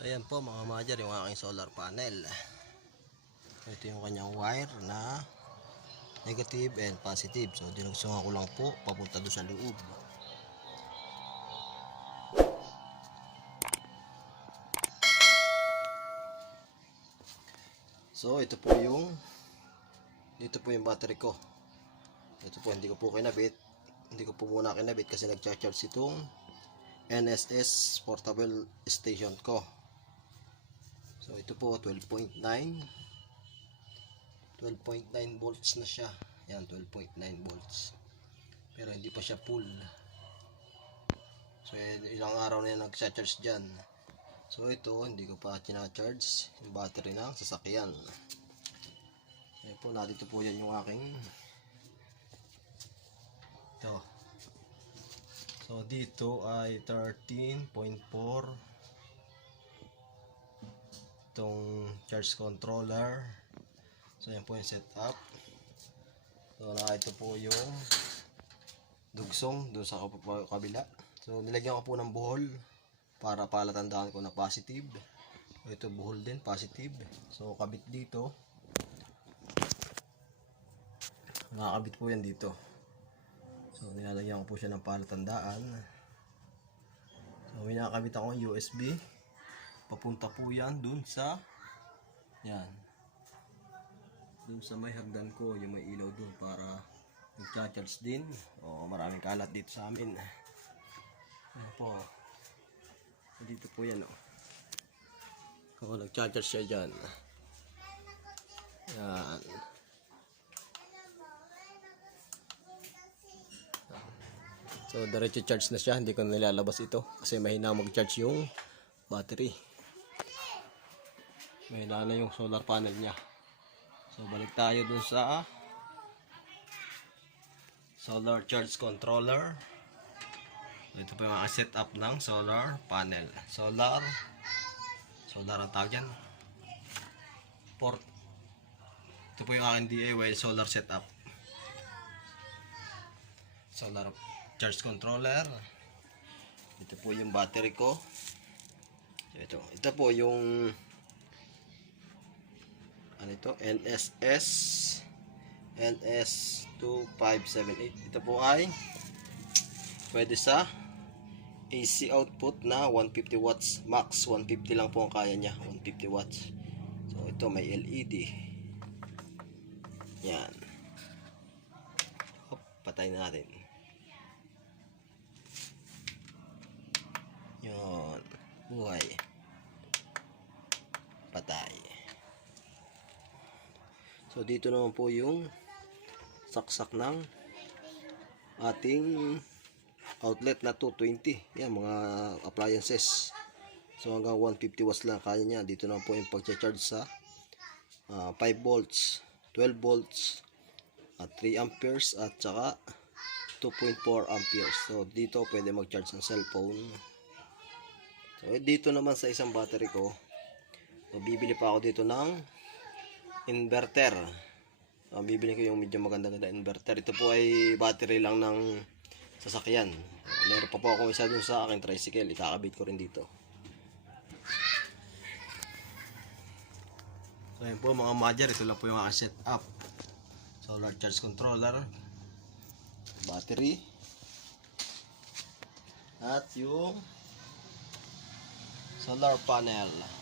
Ayan po mga majer yung aking solar panel. Ito yung kanyang wire na negative and positive. So dinugsungan ko lang po papunta doon sa loob. So ito po yung dito po yung battery ko. Ito po hindi ko po kinabit. Hindi ko po muna kinabit kasi nagcha-charge itong NSS portable station ko. So ito po 12.9 12.9 volts na siya. Yan 12.9 volts. Pero hindi pa siya full. So ilang araw na yan nagcha-charge diyan. So ito hindi ko pa kina-charge yung battery ng sasakyan. Ayan po, nandito po yan yung aking ito. So dito ay 13.4 itong charge controller. So yan po yung setup. So na ito po yung dugsong doon sa kabila. So nilagyan ko po ng buhol para palatandaan ko na positive. Ito buhol din, positive. So kabit dito. Nakakabit po yan dito. So nilalagyan ko po siya ng palatandaan. So may nakakabit ako USB. Papunta po yan dun sa yan. Dun sa may hagdan ko, yung may ilaw dun para nag-charge din. O maraming kalat dito sa amin. Yan po. Dito po yan o. O nag-charge siya dyan. Yan. So, diretso charge na siya. Hindi ko nilalabas ito. Kasi mahina mag-charge yung battery. Mahina na yung solar panel niya. So, balik tayo dun sa solar charge controller. Ito po yung mga setup ng solar panel. Solar solar ang tawag yan. Port. Ito po yung aking DIY solar setup. Solar charge controller. Ito po yung battery ko. Ito. Ito po yung ito? NSS NS2578. Ito po ay pwede sa AC output na 150 watts max 150 lang po ang kaya niya 150 watts. So ito may LED yan. Hop, patay na natin. Yun buhay patay so dito naman po yung saksak ng ating outlet na 220 yan mga appliances. So hanggang 150 watts lang kaya niya. Dito na po yung pag-charge sa ah, 5 volts 12 volts at 3 amperes at saka 2.4 amperes. So dito pwede mag-charge ng cellphone. So dito naman sa isang battery ko so bibili pa ako dito ng inverter so, bibili ko yung medyo maganda-ganda inverter ito po ay battery lang ng sasakyan. Meron pa po akong isa dun sa aking tricycle. Ikakabit ko rin dito. So ayun po mga majer. Ito lang po yung aking setup. Solar charge controller. Battery. At yung solar panel.